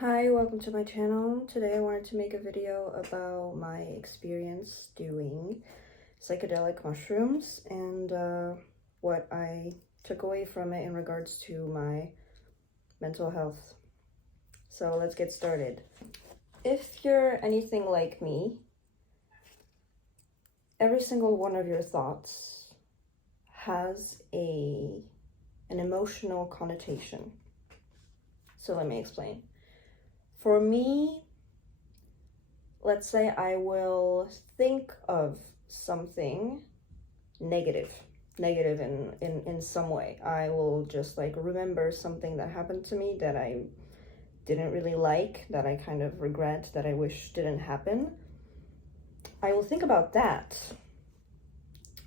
Hi, welcome to my channel. Today I wanted to make a video about my experience doing psychedelic mushrooms and what I took away from it in regards to my mental health. So let's get started. If you're anything like me, every single one of your thoughts has an emotional connotation. So let me explain. For me, let's say I will think of something negative in some way. I will just like remember something that happened to me that I didn't really like, that I kind of regret, that I wish didn't happen. I will think about that,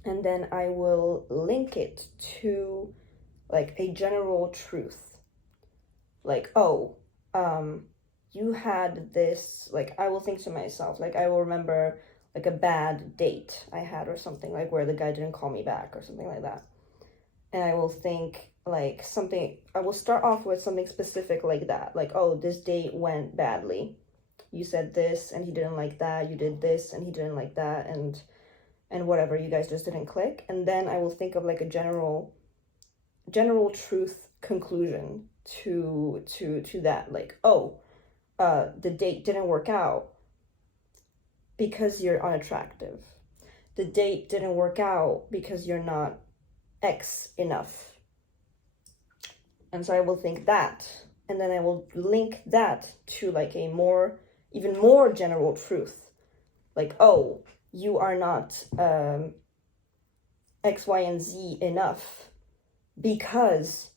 and then I will link it to like a general truth. Like, oh, you had this, like, I will think to myself, like, I will remember like a bad date I had or something, like where the guy didn't call me back or something like that. And I will think like something, I will start off with something specific like that. Like, oh, this date went badly. You said this and he didn't like that. You did this and he didn't like that, and whatever, you guys just didn't click. And then I will think of like a general truth conclusion to that. Like, oh, the date didn't work out because you're unattractive. The date didn't work out because you're not X enough. And so I will think that, and then I will link that to like a even more general truth. Like, oh, you are not X, Y, and Z enough because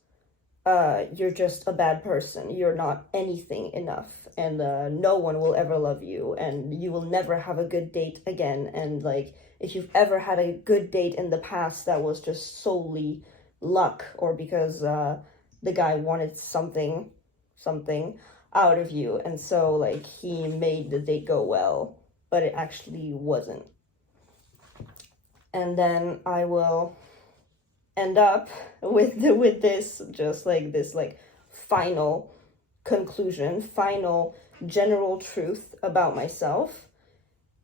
you're just a bad person. You're not anything enough, and no one will ever love you, and you will never have a good date again. And like, if you've ever had a good date in the past, that was just solely luck, or because the guy wanted something out of you, and so like he made the date go well, but it actually wasn't. And then I will end up with this, just like this like final conclusion, final general truth about myself,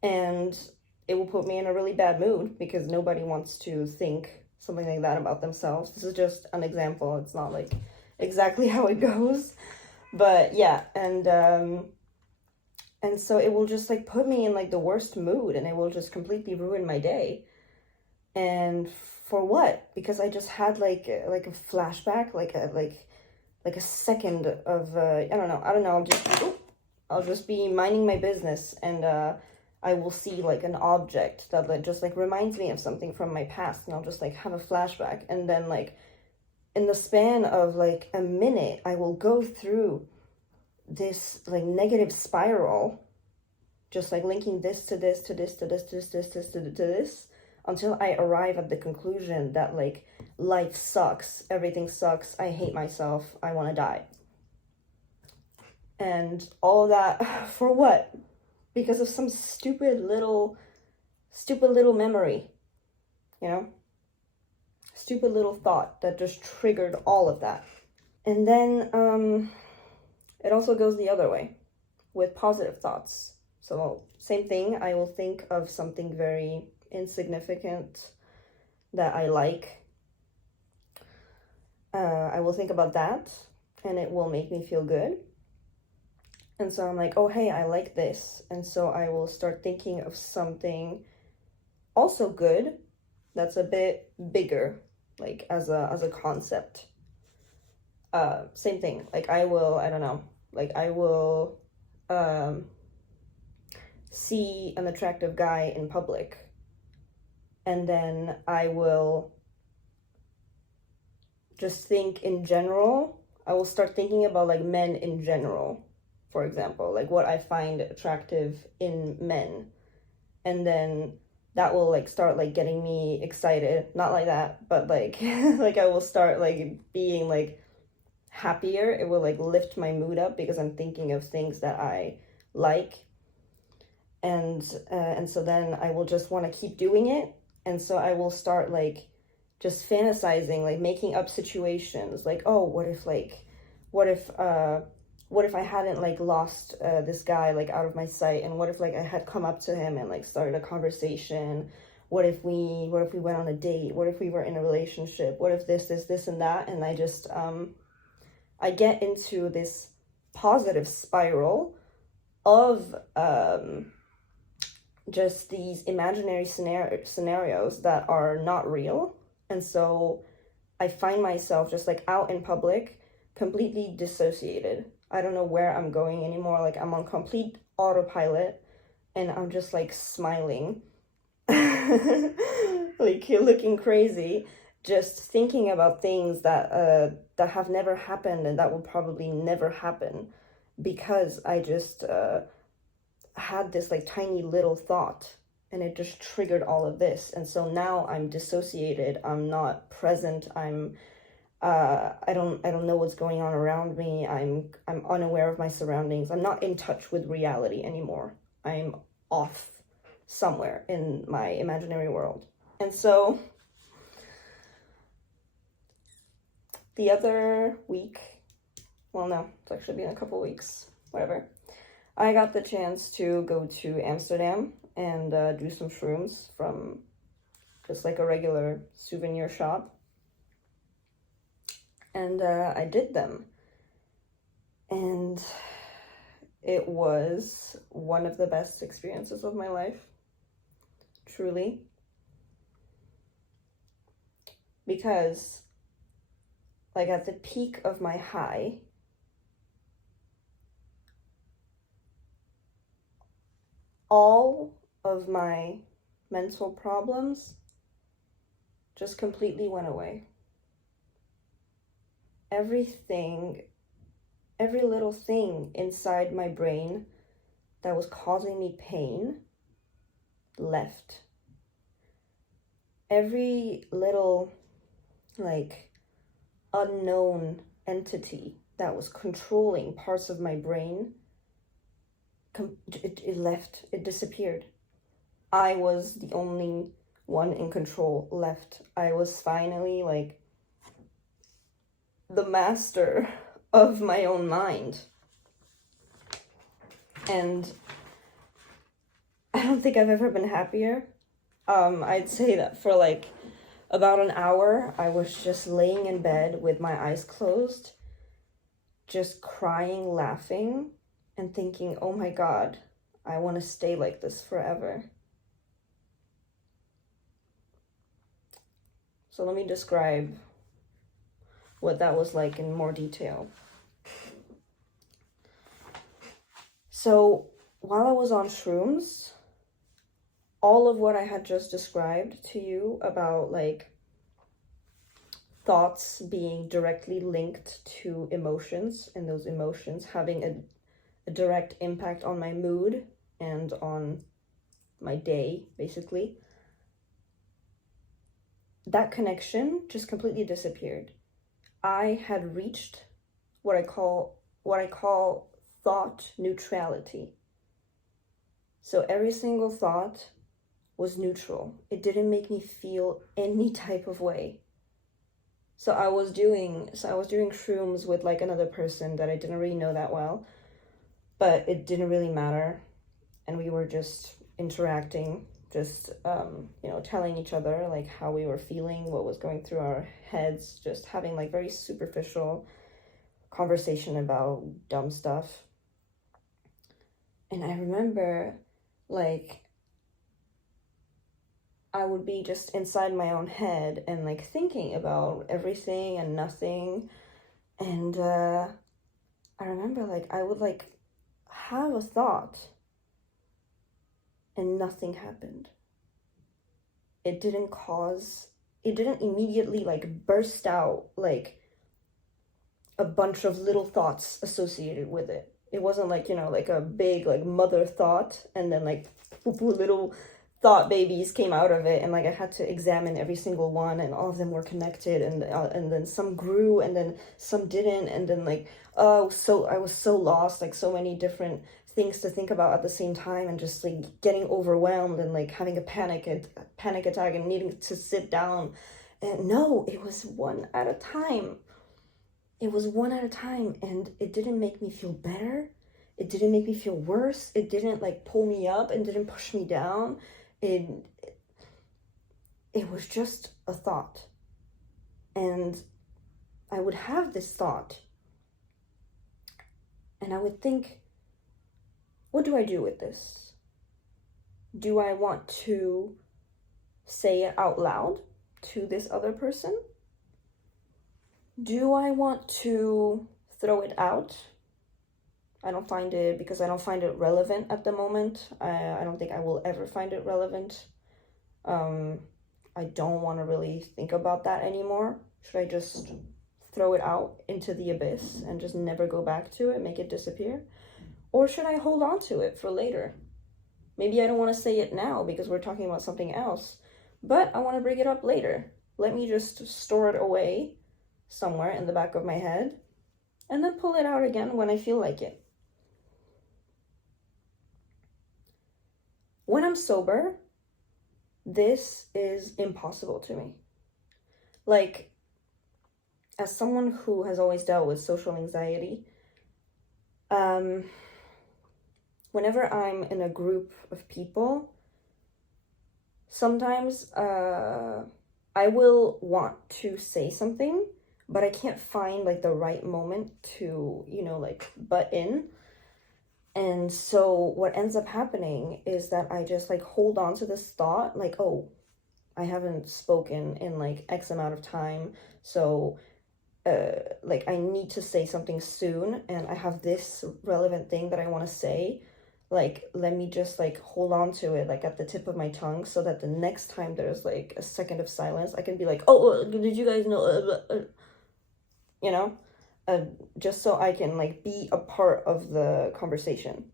and it will put me in a really bad mood because nobody wants to think something like that about themselves. This is just an example. It's not like exactly how it goes, but yeah. And so it will just like put me in like the worst mood, and it will just completely ruin my day. And for what? Because I just had like a flashback, like a second of I don't know. I'll just be minding my business, and I will see like an object that like just like reminds me of something from my past, and I'll just like have a flashback, and then like in the span of like a minute, I will go through this like negative spiral, just like linking this to this to this to this to this to this to this, until I arrive at the conclusion that like life sucks, everything sucks, I hate myself, I want to die. And all of that for what? Because of some stupid little memory, you know? Stupid little thought that just triggered all of that. And then it also goes the other way with positive thoughts. So same thing, I will think of something very insignificant that I like. I will think about that, and it will make me feel good. And so I'm like, oh, hey, I like this. And so I will start thinking of something also good that's a bit bigger, like as a concept. Same thing, like I will see an attractive guy in public, and then I will just think in general. I will start thinking about like men in general, for example, like what I find attractive in men, and then that will like start like getting me excited. Not like that, but like like I will start like being like happier. It will like lift my mood up because I'm thinking of things that I like, and so then I will just want to keep doing it. And so I will start like just fantasizing, like making up situations, like, oh, what if what if I hadn't like lost this guy like out of my sight, and what if like I had come up to him and like started a conversation? What if we went on a date? What if we were in a relationship? What if this and that? And I just I get into this positive spiral of just these imaginary scenarios that are not real. And so I find myself just like out in public, completely dissociated. I don't know where I'm going anymore. Like I'm on complete autopilot and I'm just like smiling, like you're looking crazy, just thinking about things that have never happened and that will probably never happen, because I just had this like tiny little thought and it just triggered all of this. And so now I'm dissociated, I'm not present, I don't know what's going on around me. I'm unaware of my surroundings. I'm not in touch with reality anymore. I'm off somewhere in my imaginary world. And so the other week, well no, it's actually been a couple weeks, whatever, I got the chance to go to Amsterdam and do some shrooms from just like a regular souvenir shop. And I did them. And it was one of the best experiences of my life, truly. Because, like, at the peak of my high, all of my mental problems just completely went away. Everything, every little thing inside my brain that was causing me pain left. Every little, like, unknown entity that was controlling parts of my brain, it left, it disappeared. I was the only one in control left. I was finally, like, the master of my own mind. And I don't think I've ever been happier. I'd say that for like about an hour, I was just laying in bed with my eyes closed, just crying, laughing, and thinking, oh my God, I want to stay like this forever. So let me describe what that was like in more detail. So while I was on shrooms, all of what I had just described to you about like thoughts being directly linked to emotions, and those emotions having a direct impact on my mood and on my day, basically, that connection just completely disappeared. I had reached what I call thought neutrality. So every single thought was neutral. It didn't make me feel any type of way. So I was doing shrooms with like another person that I didn't really know that well, but it didn't really matter, and we were just interacting, just telling each other like how we were feeling, what was going through our heads, just having like very superficial conversation about dumb stuff. And I remember like I would be just inside my own head and like thinking about everything and nothing. And I remember like I would like have a thought and nothing happened. It didn't immediately like burst out like a bunch of little thoughts associated with it. It wasn't like, like a big like mother thought and then like little thought babies came out of it, and like I had to examine every single one, and all of them were connected, and then some grew and then some didn't, and then like so I was so lost, like so many different things to think about at the same time, and just like getting overwhelmed and like having a panic attack and needing to sit down. And no, it was one at a time. it was one at a time, and it didn't make me feel better. It didn't make me feel worse. It didn't like pull me up and didn't push me down. It was just a thought. And I would have this thought, and I would think, what do I do with this? Do I want to say it out loud to this other person? Do I want to throw it out? I don't find it relevant at the moment. I don't think I will ever find it relevant. I don't want to really think about that anymore. Should I just throw it out into the abyss and just never go back to it, make it disappear? Or should I hold on to it for later? Maybe I don't want to say it now because we're talking about something else, but I want to bring it up later. Let me just store it away somewhere in the back of my head and then pull it out again when I feel like it. When I'm sober, this is impossible to me. Like, as someone who has always dealt with social anxiety, whenever I'm in a group of people, sometimes I will want to say something, but I can't find like the right moment to, like butt in. And so what ends up happening is that I just like hold on to this thought, like, oh, I haven't spoken in like X amount of time, so like I need to say something soon, and I have this relevant thing that I want to say. Like, let me just like hold on to it like at the tip of my tongue, so that the next time there's like a second of silence, I can be like, oh, did you guys know, just so I can like be a part of the conversation.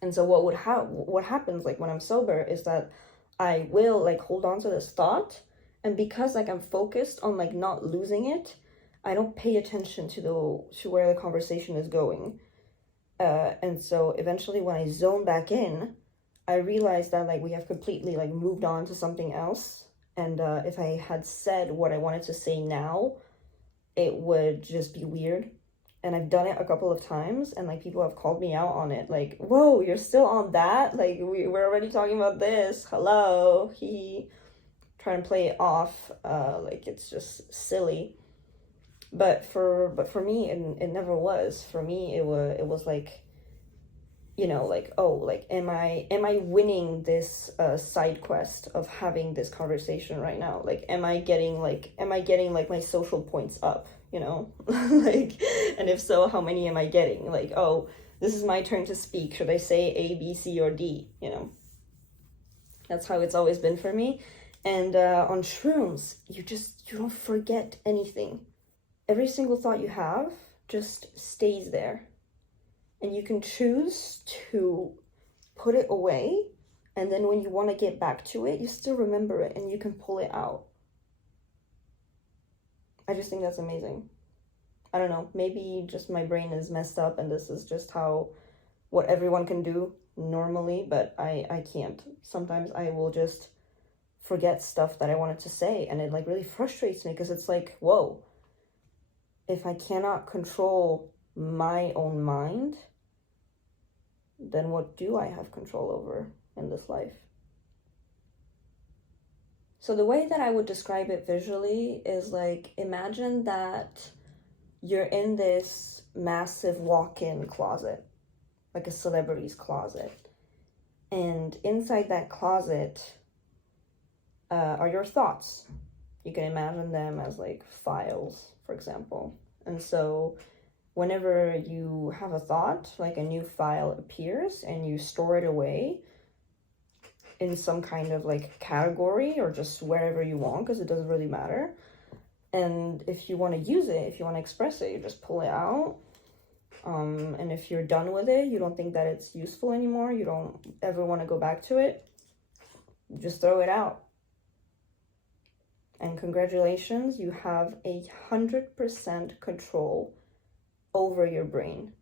And so what happens like when I'm sober is that I will like hold on to this thought, and because like I'm focused on like not losing it, I don't pay attention to where the conversation is going. And so eventually when I zone back in, I realize that like we have completely like moved on to something else. And if I had said what I wanted to say now, it would just be weird. And I've done it a couple of times, and like people have called me out on it, like, whoa, you're still on that? Like we're already talking about this. Hello. He trying to play it off like it's just silly. But for me, it never was. For me, it was like, like, oh, like am I winning this side quest of having this conversation right now? Like am I getting like my social points up, like, and if so, how many am I getting? Like, oh, this is my turn to speak, should I say A, B, C, or D? That's how it's always been for me. And on shrooms, you don't forget anything. Every single thought you have just stays there. And you can choose to put it away, and then when you want to get back to it, you still remember it and you can pull it out. I just think that's amazing. I don't know, maybe just my brain is messed up and this is just what everyone can do normally, but I can't. Sometimes I will just forget stuff that I wanted to say, and it like really frustrates me because it's like, whoa, if I cannot control my own mind, then what do I have control over in this life? So the way that I would describe it visually is like, imagine that you're in this massive walk-in closet, like a celebrity's closet. And inside that closet are your thoughts. You can imagine them as like files, for example. And so whenever you have a thought, like a new file appears and you store it away in some kind of like category or just wherever you want, because it doesn't really matter. And if you want to use it, if you want to express it, you just pull it out. And if you're done with it, you don't think that it's useful anymore, you don't ever want to go back to it, you just throw it out. And congratulations, you have 100% control over your brain.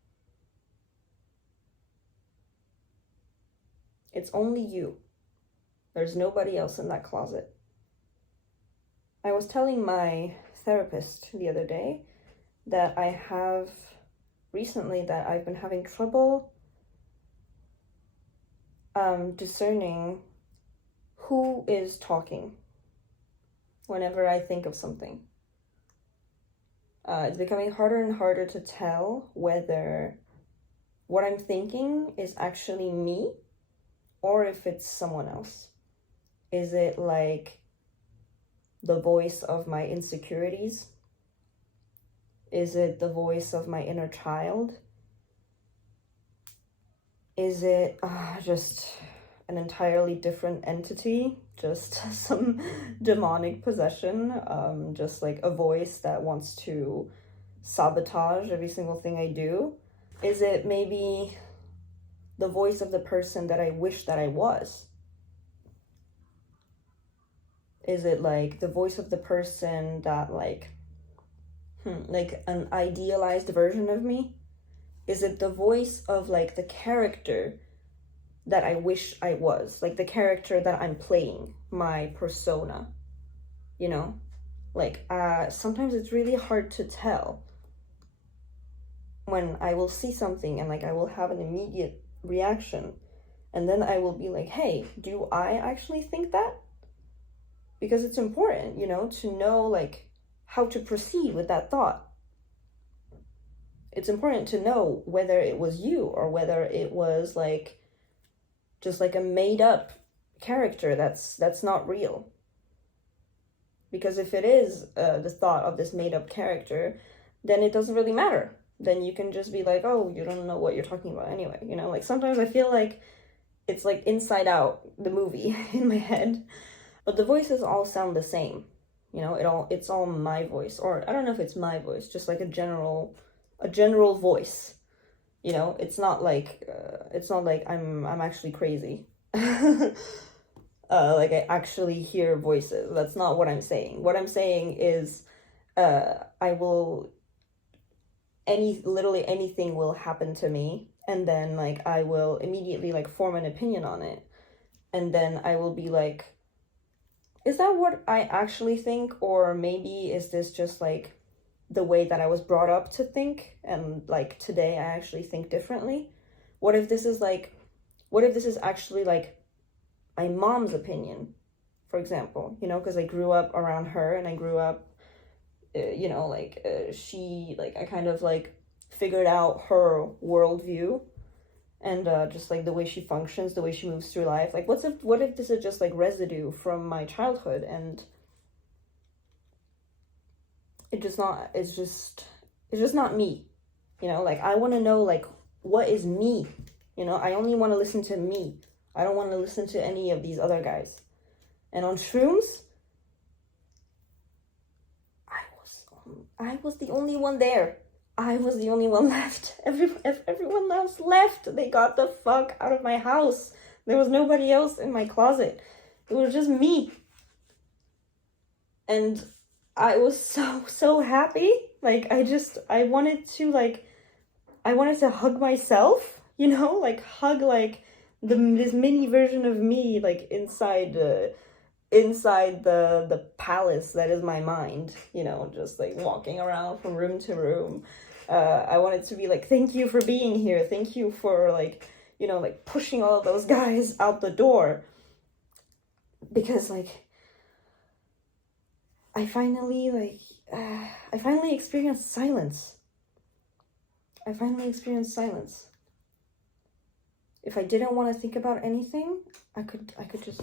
It's only you. There's nobody else in that closet. I was telling my therapist the other day that I have recently, that I've been having trouble discerning who is talking whenever I think of something. It's becoming harder and harder to tell whether what I'm thinking is actually me or if it's someone else. Is it like the voice of my insecurities? Is it the voice of my inner child? Is it just an entirely different entity? Just some demonic possession? Just like a voice that wants to sabotage every single thing I do? Is it maybe the voice of the person that I wish that I was? Is it like the voice of the person that like an idealized version of me? Is it the voice of like the character that I wish I was? Like the character that I'm playing, my persona, you know? Like sometimes it's really hard to tell when I will see something and like I will have an immediate reaction, and then I will be like, hey, do I actually think that? Because it's important, you know, to know like how to proceed with that thought. It's important to know whether it was you or whether it was like just like a made up character that's not real. Because if it is the thought of this made up character, then it doesn't really matter. Then you can just be like, oh, you don't know what you're talking about anyway, you know? Like sometimes I feel like it's like Inside Out, the movie, in my head. But the voices all sound the same, you know, it's all my voice, or I don't know if it's my voice, just like a general voice, you know. It's not like I'm actually crazy. Like I actually hear voices. That's not what I'm saying. What I'm saying is literally anything will happen to me, and then like I will immediately like form an opinion on it, and then I will be like, is that what I actually think? Or maybe is this just like the way that I was brought up to think, and like today I actually think differently? What if this is actually like my mom's opinion, for example, you know, because I grew up around her and I grew up, you know, like she, like I kind of like figured out her worldview and just like the way she functions, the way she moves through life. Like what if this is just like residue from my childhood, and it's just not me, you know? Like I want to know like what is me, you know? I only want to listen to me. I don't want to listen to any of these other guys. And on shrooms, I was the only one there. I was the only one left. Everyone else left. They got the fuck out of my house. There was nobody else in my closet. It was just me. And I was so happy. Like I wanted to hug myself, you know, like hug like this mini version of me, like inside the palace that is my mind, you know, just like walking around from room to room. I wanted to be like, thank you for being here. Thank you for like, you know, like pushing all of those guys out the door. Because like, I finally experienced silence. If I didn't want to think about anything, I could just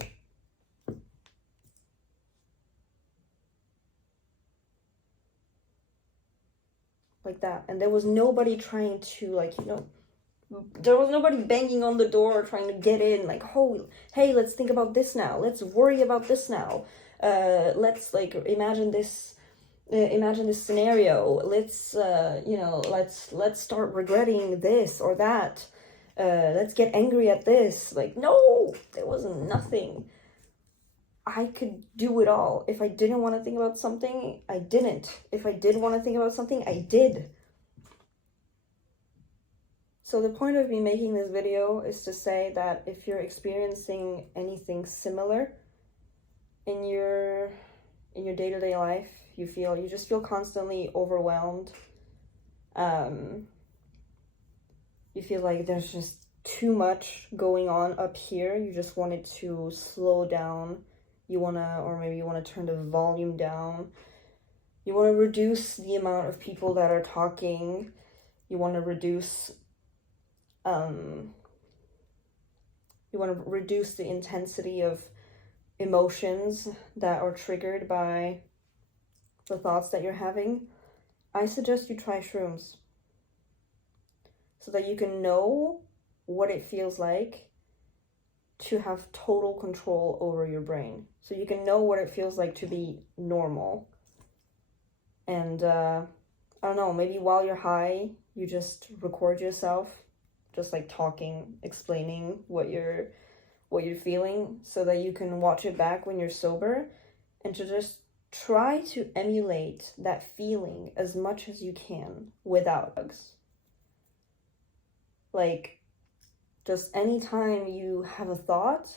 like that. And there was nobody trying to like, you know, there was nobody banging on the door trying to get in, like, oh, hey, let's think about this now. Let's worry about this now. Let's like imagine this scenario. Let's you know, let's start regretting this or that. Let's get angry at this. Like, no, there was nothing. I could do it all. If I didn't want to think about something, I didn't. If I did want to think about something, I did. So the point of me making this video is to say that if you're experiencing anything similar in your day-to-day life, You just feel constantly overwhelmed. You feel like there's just too much going on up here. You just want it to slow down. Or maybe you want to turn the volume down. You want to reduce the amount of people that are talking. You want to reduce the intensity of emotions that are triggered by the thoughts that you're having. I suggest you try shrooms so that you can know what it feels like to have total control over your brain. So you can know what it feels like to be normal. And I don't know, maybe while you're high, you just record yourself, just like talking, explaining what you're feeling, so that you can watch it back when you're sober, and to just try to emulate that feeling as much as you can without drugs. Like, just anytime you have a thought,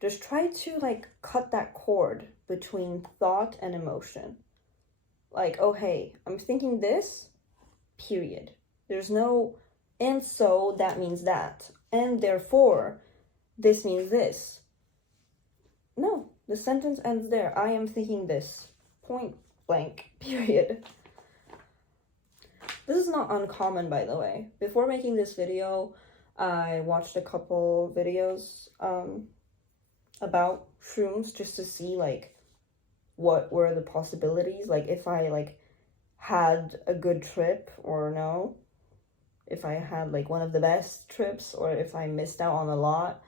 just try to like cut that cord between thought and emotion. Like, oh hey, I'm thinking this, period. There's no, and so that means that, and therefore this means this. No, the sentence ends there. I am thinking this, point blank, period. This is not uncommon, by the way. Before making this video, I watched a couple videos about shrooms just to see like what were the possibilities, like if I like had a good trip or no, if I had like one of the best trips or if I missed out on a lot.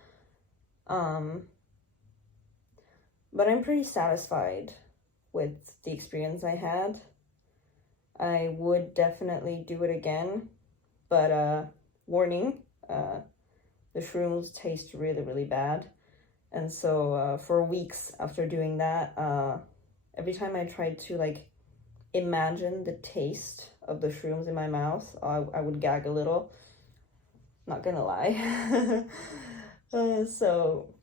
But I'm pretty satisfied with the experience I had. I would definitely do it again, but warning, the shrooms taste really, really bad. And so for weeks after doing that, every time I tried to like imagine the taste of the shrooms in my mouth, I would gag a little. Not gonna lie. So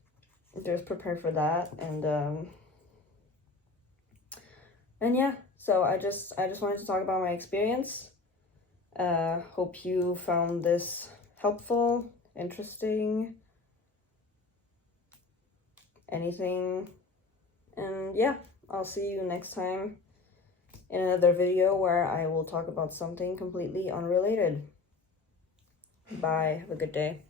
just prepare for that, and yeah. So I just wanted to talk about my experience. Hope you found this helpful, interesting, anything. And yeah, I'll see you next time in another video where I will talk about something completely unrelated. Bye. Have a good day.